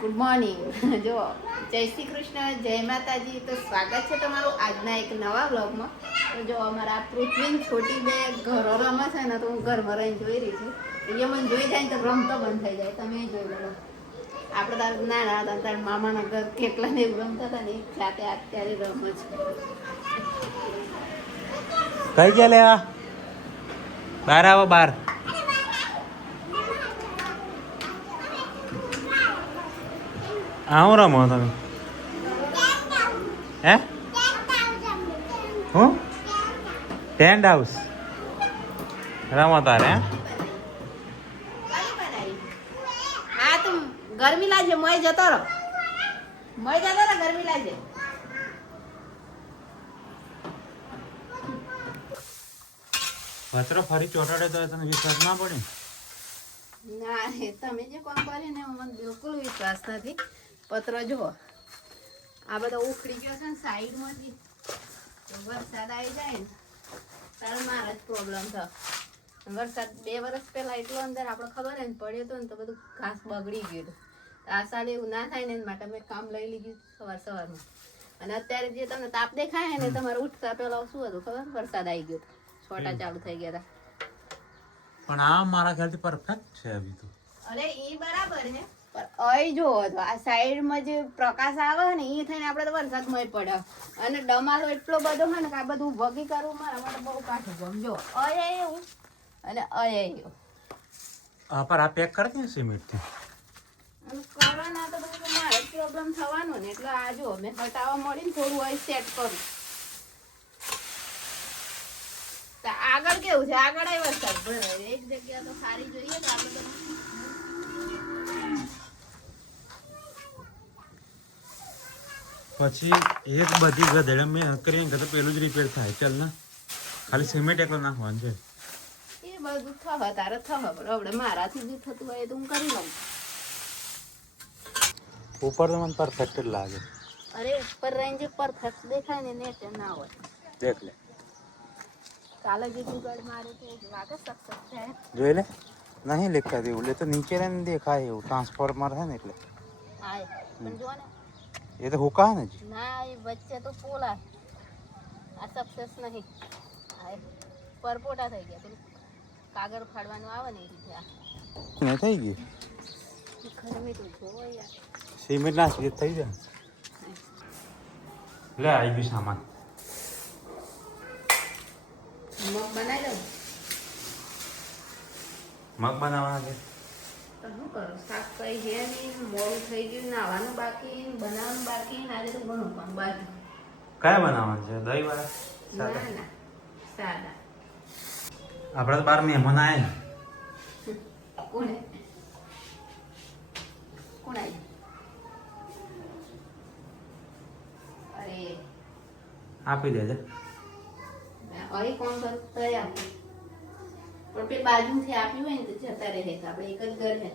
Good morning. જો જય શ્રી કૃષ્ણ, જય માતાજી. તો સ્વાગત છે તમારું આજના એક નવા વ્લોગમાં. તો જો અમારા પૃથ્વી છોટી બે ઘરો રમે છે ને, તો હું ઘરમાં રહીને જોઈ રહી છું. એ મને જોઈ જાય તો રમતો બંધ થઈ જાય. તમે જોઈ લો. આપણે તાર નાના હતા તાર મામાના ઘર કેટલા ને રમતા હતા ને એ જાતે અત્યારે રમે છે. કઈ ગયા લે બાર આવો બાર. આવું રમો તમે હે હું ટેન્ટ હાઉસ રમો તારે હા તો ગરમી લાગે મય જતો રહો ગરમી લાગે. કચરો ફરી ચોટાડે તો તને વિશ્વાસ ના પડે. ના રે તમે જે કોમ કર્યું ને મને બિલકુલ વિશ્વાસ નથી. પત્ર જુઓ આ બધો ઉખડી ગયો છે ને સાઈડમાંથી. વરસાદ આવી જાય ને તારે મારે જ પ્રોબ્લેમ થયો. વરસાદ 2 વર્ષ પહેલા એટલો અંદર આપણે ખબર ને પડ્યો હતો ને તો બધું ઘાસ બગડી ગયું હતું. આ સાલ એવું ના થાય ને એના માટે મેં કામ લઈ લીધું સવારમાં. અને અત્યારે જે તમને તાપ દેખાય ને તમારે ઉઠતા પહેલા શું હતું ખબર? વરસાદ આવી ગયો છોટા ચાલુ થઈ ગયા હતા. પણ આ મારા ખ્યાલથી પરફેક્ટ છે અભી તો. અરે એ બરાબર છે પણ અહીં જોવો તો આ સાઈડમાં જે પ્રકાશ આવે ને એ થઈને આપણે તો વરસાદમાં પડ્યો. અને ડમાલો એટલો બધો હોય ને કે આ બધું ભગી કરવું મારા માટે બહુ કાઠું ગમજો. અય એવું અને અય એવું આ પર આ પેક કરી દે સિમેન્ટથી. અને કરવાના તો બધું મારે જ પ્રોબ્લેમ થવાનો ને એટલે આ જો મેં હટાવવા મળીને થોડું અહીં સેટ કરું. આગળ કેવું છે? આગળ આવી વરસાદ ભરાય એક જગ્યા તો સારી જોઈએ તો આપણે તો પછી એક બધી ગધેડા મેં કરીને કે પેલું જ રિપેર થાય. ચાલ ને ખાલી સિમેન્ટ એકલો નાખવાનું છે. એ બધું થહ તારે થહ પણ હવે મારાથી જે થતું હોય તો હું કરી લઉં. ઉપર તો મને પરફેક્ટ જ લાગે. અરે ઉપર રહીને જે પરફેક્ટ દેખાય ને નેટ ના હોય. દેખ લે કાલે જે જુગાડ મારે તો લાગે સક્સેસ છે. જોઈ લે નહીં લેખતા દેવું લે તો નીચે ને દેખાય એવું ટ્રાન્સફોર્મર છે ને એટલે. હા પણ જો ને એ તો હુકા ને જ ના એ વચ્ચે તો પોલા આ સક્સેસ નહીં. આ પરપોટા થઈ ગયા પેલું કાગળ ફાડવાનું આવે ને એ રીતે આ ને થઈ ગઈ ખરમી તો જોવો યાર. સિમેન્ટ નાખી થઈ જાય. લે આવી ગયું સામાન. મગ બનાવી દઉં મગ બનાવવાના છે. તો શું કરું? શાક કઈ છે નહીં, મોડું થઈ ગયું, નાવાનું બાકી, બનાવવાનું બાકી, આજે તો ઘણું પણ બાકી. કયા બનાવવાના છે? દહીં વાળા ના ના સાદા. આપણે તો બાર મહેમાન આવ્યા ને. કોને કોણ આવી? અરે આપી દેજે. અહીં કોણ કરતા આપું પણ પેલી બાજુથી આપ્યું હોય ને તો જતા રહે તો આપણે એક જ ઘર છે.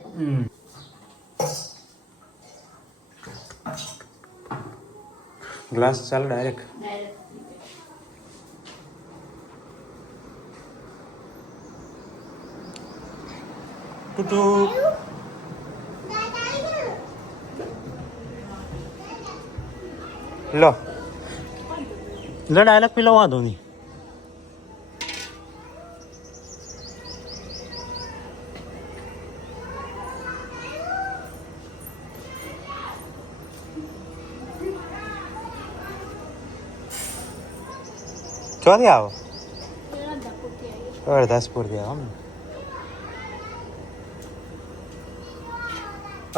ગ્લાસ ચાલ ડાયરેક્ટ. ટુટુ લો ડાયરેક્ટ પીલો વાંધો નહીં. ચોથી આવો અડધાસપુરથી આવો ને.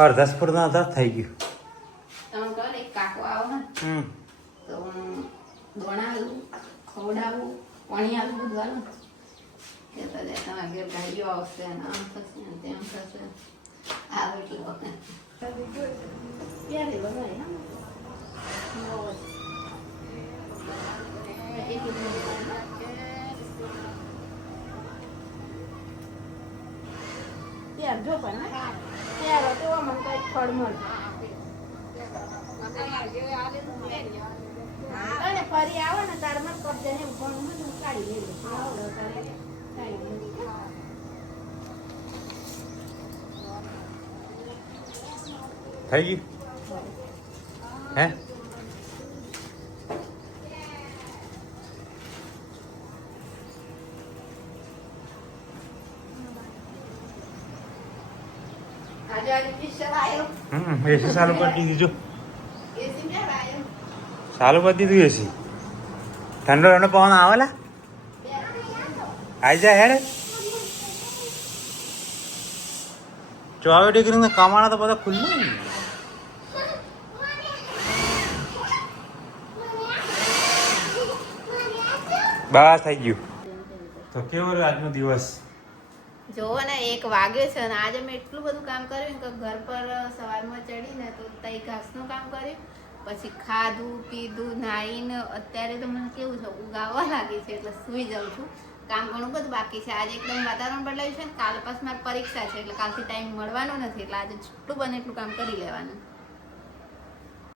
અડધાસપુર ના અડધા થઈ ગયું. તમે કહો ને એક કાકો આવો ને તો ભણાવું ખવડાવું પાણી આવું બધું આવું કહેતા જાય તમારા ઘેર ગાડીઓ આવશે ને આમ થશે ને તેમ થશે. આવે એટલું ક્યારે બનાવે ત્યાર જો પણ ત્યારે તો મને કઈ ફળ મળે અને ફરી આવો ને તાર મને કબજે ને ઘણું બધું કાઢી લે આવડે તારે થઈ ગયું હે આજે આજે ફિશર આવ્યો એસી ચાલુ કરી દીધી જો એસી ક્યારે આવ્યો ચાલુ કરી દીધું એસી ઠંડો ઠંડો પવન આવેલા આવી જાય હેડે 24 ડિગ્રી કમાણા તો બધા ખુલ્લું ને બસ થઈ ગયું તો કેવો રહ્યો આજનો દિવસ જોવો ને 1 વાગ્યો છે અને આજે મેં એટલું બધું કામ કર્યું કે ઘર પર સવારમાં ચડીને તો તઈ ઘાસનું કામ કર્યું પછી ખાધું પીધું નાહીને અત્યારે તો મને કેવું છે ઉગાવવા લાગી છે એટલે સૂઈ જાઉં છું કામ ઘણું બધું બાકી છે આજે એકદમ વાતાવરણ બદલાયું છે ને કાલ પાસ મારી પરીક્ષા છે એટલે કાલથી ટાઈમ મળવાનો નથી એટલે આજે જેટલું બને એટલું કામ કરી લેવાનું